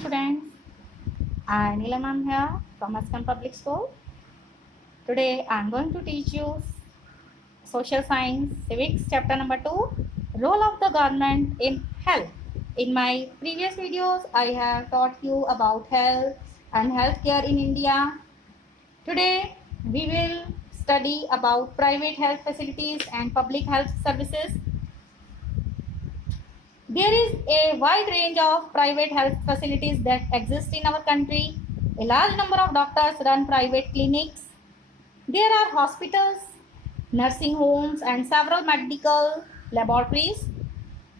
students. I Neelam am here from Ascom Public School. Today I am going to teach you Social Science Civics chapter number 2, Role of the Government in Health. In my previous videos I have taught you about health and healthcare in India. Today we will study about private health facilities and public health services. There is a wide range of private health facilities that exist in our country. A large number of doctors run private clinics. There are hospitals, nursing homes, and several medical laboratories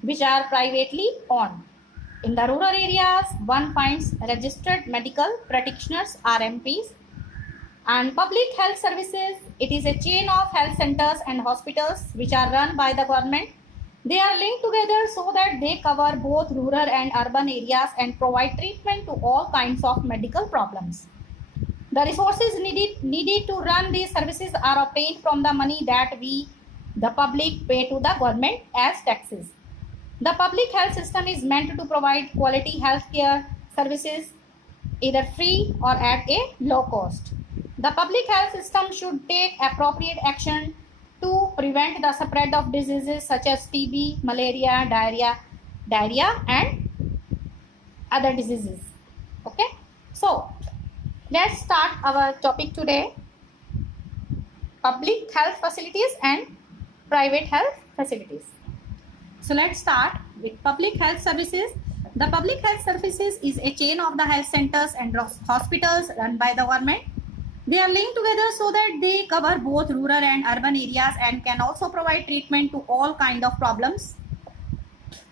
which are privately owned. In the rural areas, one finds registered medical practitioners (RMPs) and public health services. It is a chain of health centers and hospitals which are run by the government. They are linked together so that they cover both rural and urban areas and provide treatment to all kinds of medical problems. The resources needed to run these services are obtained from the money that we, the public, pay to the government as taxes. The public health system is meant to provide quality health care services either free or at a low cost. The public health system should take appropriate action to prevent the spread of diseases such as TB, malaria, diarrhea and other diseases. Okay, so let's start our topic today, public health facilities and private health facilities. So let's start with public health services. The public health services is a chain of the health centers and hospitals run by the government. They are linked together so that they cover both rural and urban areas and can also provide treatment to all kinds of problems.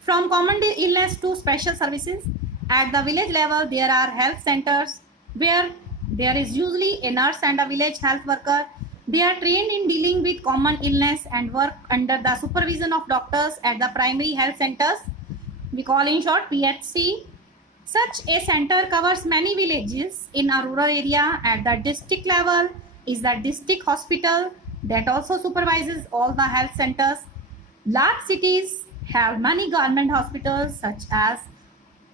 From common illness to special services, at the village level there are health centers where there is usually a nurse and a village health worker. They are trained in dealing with common illness and work under the supervision of doctors at the primary health centers. We call in short PHC. Such a center covers many villages in a rural area. At the district level is the district hospital that also supervises all the health centers. Large cities have many government hospitals such as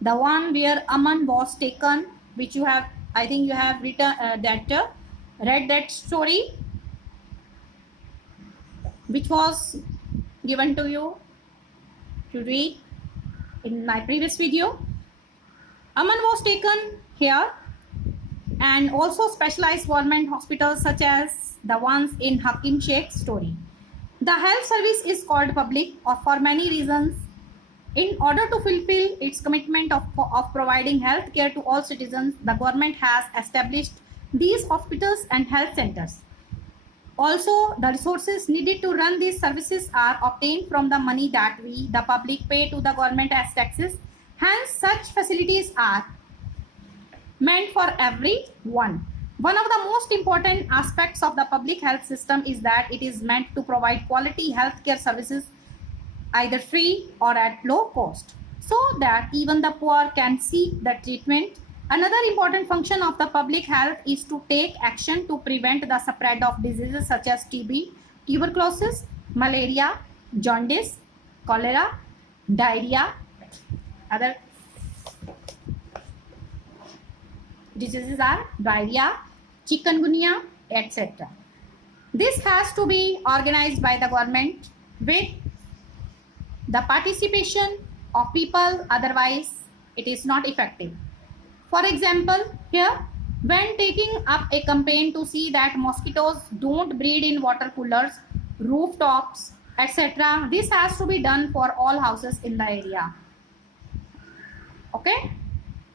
the one where Aman was taken, which you have, I think you have written read that story, which was given to you to read in my previous video. Aman was taken here, and also specialized government hospitals such as the ones in Hakim Sheikh's story. The health service is called public for many reasons. In order to fulfill its commitment of providing health care to all citizens, the government has established these hospitals and health centers. Also, the resources needed to run these services are obtained from the money that we, the public, pay to the government as taxes. Hence, such facilities are meant for everyone. One of the most important aspects of the public health system is that it is meant to provide quality healthcare services either free or at low cost, so that even the poor can seek the treatment. Another important function of the public health is to take action to prevent the spread of diseases such as TB, tuberculosis, malaria, jaundice, cholera, diarrhea, other diseases are diarrhea, chikungunya, etc. This has to be organized by the government with the participation of people, otherwise it is not effective. For example, here, when taking up a campaign to see that mosquitoes don't breed in water coolers, rooftops, etc., this has to be done for all houses in the area. Okay,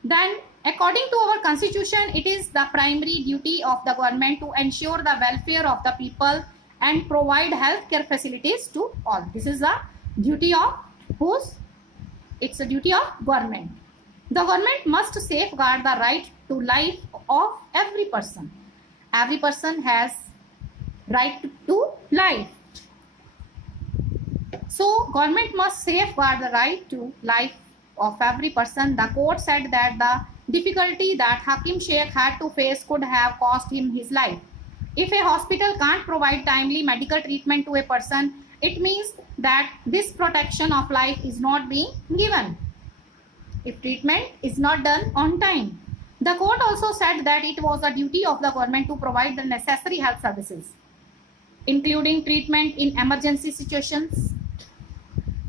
then according to our constitution, it is the primary duty of the government to ensure the welfare of the people and provide healthcare facilities to all. This is the duty of whose? It's a duty of government. The government must safeguard the right to life of every person. Every person has right to life. So government must safeguard the right to life of every person. The court said that the difficulty that Hakim Sheikh had to face could have cost him his life. If a hospital can't provide timely medical treatment to a person, it means that this protection of life is not being given. if treatment is not done on time. The court also said that it was a duty of the government to provide the necessary health services, including treatment in emergency situations.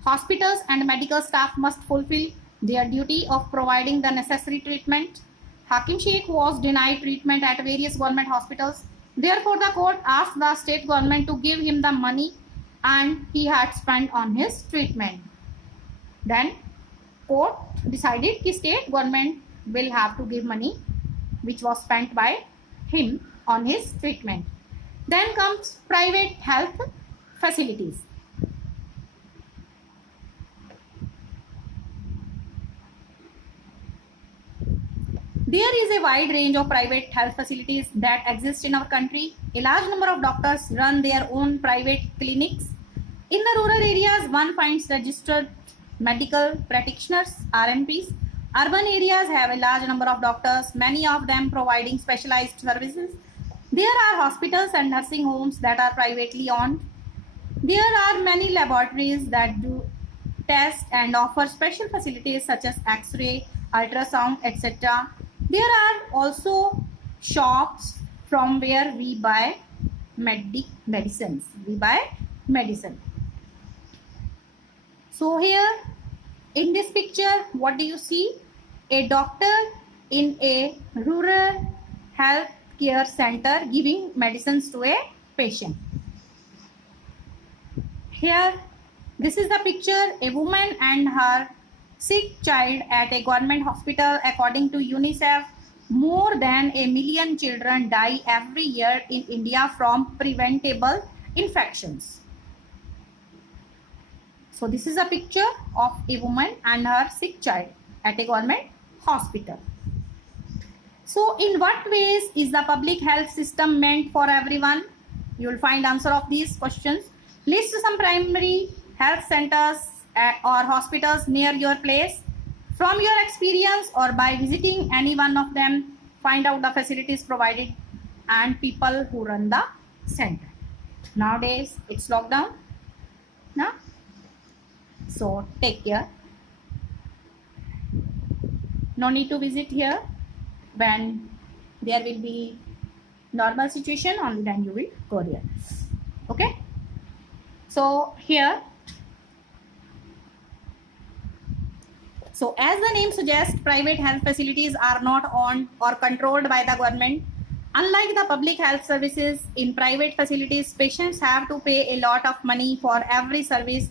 Hospitals and medical staff must fulfill their duty of providing the necessary treatment. Hakim Sheikh was denied treatment at various government hospitals. Therefore, the court asked the state government to give him the money and he had spent on his treatment. Then court decided that state government will have to give money which was spent by him on his treatment. Then comes private health facilities. There is a wide range of private health facilities that exist in our country. A large number of doctors run their own private clinics. In the rural areas, one finds registered medical practitioners, RMPs. Urban areas have a large number of doctors, many of them providing specialized services. There are hospitals and nursing homes that are privately owned. There are many laboratories that do test and offer special facilities such as X-ray, ultrasound, etc. There are also shops from where we buy medicines. We buy medicine. So here in this picture, what do you see? A doctor in a rural health care center giving medicines to a patient. Here, this is the picture, a woman and her sick child at a government hospital. According to UNICEF, more than 1 million children die every year in India from preventable infections. So this is a picture of a woman and her sick child at a government hospital. So in what ways is the public health system meant for everyone? You will find answer of these questions. List some primary health centers or hospitals near your place. From your experience or by visiting any one of them, find out the facilities provided and people who run the center. Nowadays, it's lockdown. Now, so take care. No need to visit here. When there will be normal situation, only then you will go there. Okay. So here, so as the name suggests, private health facilities are not owned or controlled by the government. Unlike the public health services, in private facilities, patients have to pay a lot of money for every service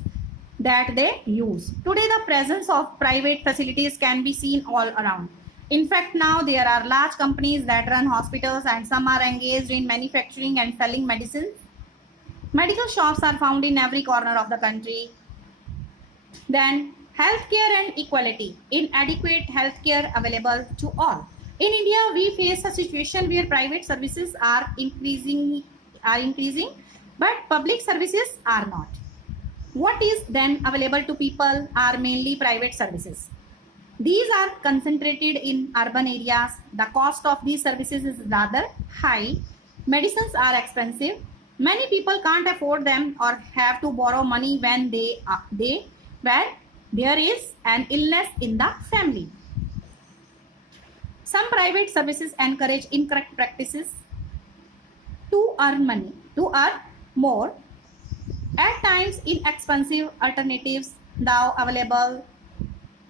that they use. Today, the presence of private facilities can be seen all around. In fact, now there are large companies that run hospitals and some are engaged in manufacturing and selling medicines. Medical shops are found in every corner of the country. Then, healthcare and equality. Inadequate healthcare available to all. In India, we face a situation where private services are increasing, but public services are not. What is then available to people are mainly private services. These are concentrated in urban areas. The cost of these services is rather high. Medicines are expensive. Many people can't afford them or have to borrow money when there is an illness in the family. Some private services encourage incorrect practices to earn money, to earn more. At times, inexpensive alternatives now available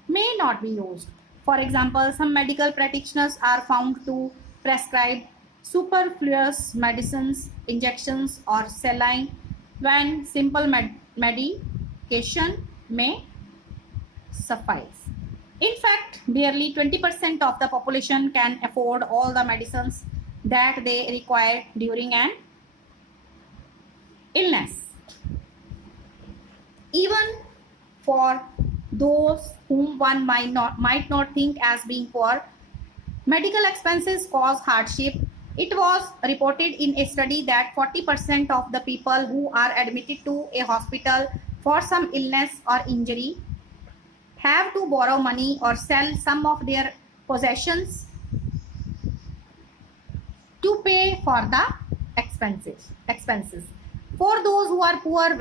may not be used. For example, some medical practitioners are found to prescribe superfluous medicines, injections, or saline when simple medication may suffice. In fact, barely 20% of the population can afford all the medicines that they require during an illness. Even for those whom one might not think as being poor, medical expenses cause hardship. It was reported in a study that 40% of the people who are admitted to a hospital for some illness or injury have to borrow money or sell some of their possessions to pay for the expenses. For those who are poor,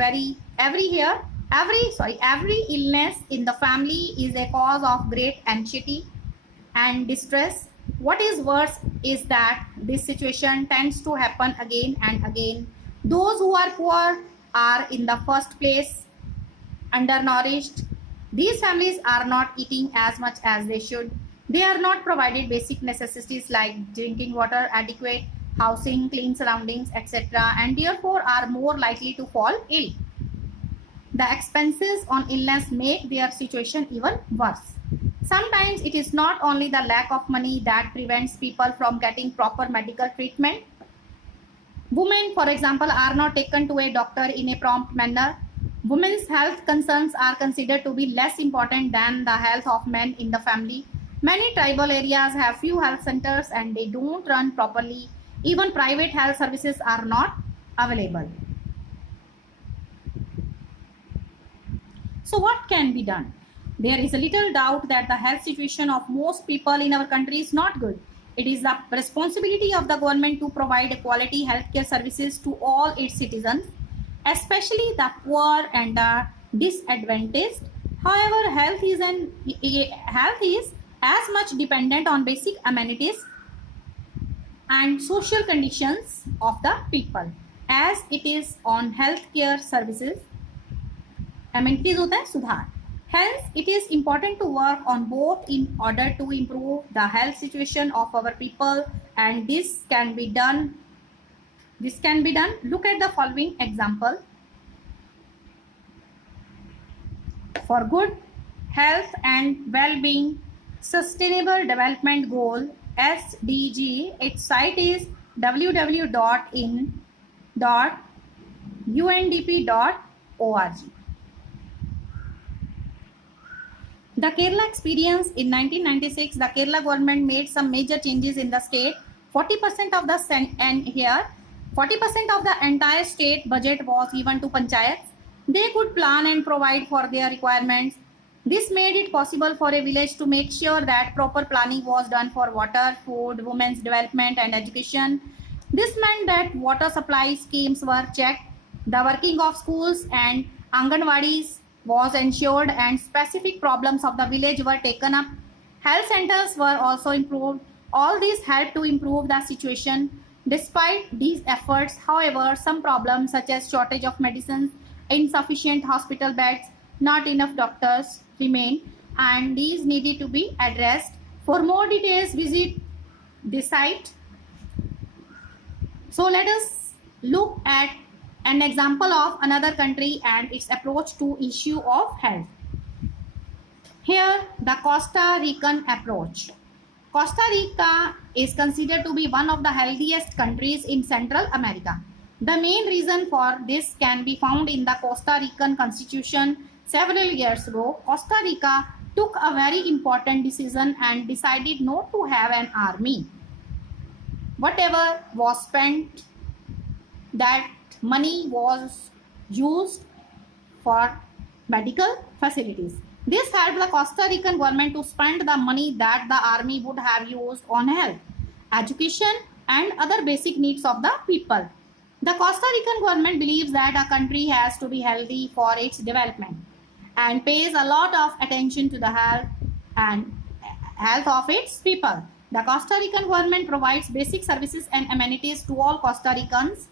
every year Every illness in the family is a cause of great anxiety and distress. What is worse is that this situation tends to happen again and again. Those who are poor are in the first place undernourished. These families are not eating as much as they should. They are not provided basic necessities like drinking water, adequate housing, clean surroundings, etc., and therefore are more likely to fall ill. The expenses on illness make their situation even worse. Sometimes it is not only the lack of money that prevents people from getting proper medical treatment. Women, for example, are not taken to a doctor in a prompt manner. Women's health concerns are considered to be less important than the health of men in the family. Many tribal areas have few health centers and they don't run properly. Even private health services are not available. So what can be done? There is a little doubt that the health situation of most people in our country is not good. It is the responsibility of the government to provide quality healthcare services to all its citizens, especially the poor and the disadvantaged. However, health is as much dependent on basic amenities and social conditions of the people as it is on healthcare services. Amenities होता है सुधार. Hence, it is important to work on both in order to improve the health situation of our people, and this can be done. Look at the following example. For good health and well-being, Sustainable Development Goal SDG, its site is www.in.undp.org. The Kerala experience in 1996, the Kerala government made some major changes in the state. 40% of the 40% of the entire state budget was given to panchayats. They could plan and provide for their requirements. This made it possible for a village to make sure that proper planning was done for water, food, women's development and education. This meant that water supply schemes were checked, the working of schools and Anganwadis was ensured, and specific problems of the village were taken up. Health centers were also improved. All these helped to improve the situation. Despite these efforts, however, some problems such as shortage of medicines, insufficient hospital beds, not enough doctors remain, and these needed to be addressed. For more details, visit the site. So let us look at an example of another country and its approach to issue of health. Here, the Costa Rican approach. Costa Rica is considered to be one of the healthiest countries in Central America. The main reason for this can be found in the Costa Rican Constitution. Several years ago, Costa Rica took a very important decision and decided not to have an army. Whatever was spent, that money was used for medical facilities. This helped the Costa Rican government to spend the money that the army would have used on health, education, and other basic needs of the people. The Costa Rican government believes that a country has to be healthy for its development and pays a lot of attention to the health of its people. The Costa Rican government provides basic services and amenities to all Costa Ricans.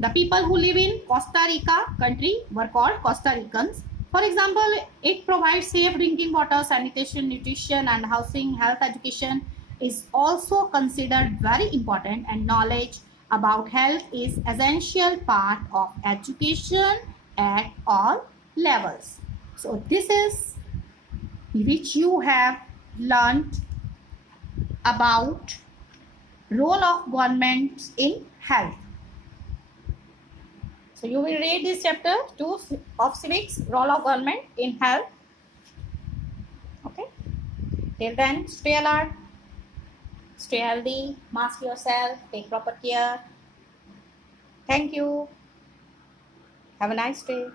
The people who live in Costa Rica country were called Costa Ricans. For example, it provides safe drinking water, sanitation, nutrition, and housing. Health education is also considered very important, and knowledge about health is essential part of education at all levels. So this is which you have learned about role of government in health. So you will read this chapter 2 of civics, role of government in health. Okay. Till then, stay alert, stay healthy, mask yourself, take proper care. Thank you. Have a nice day.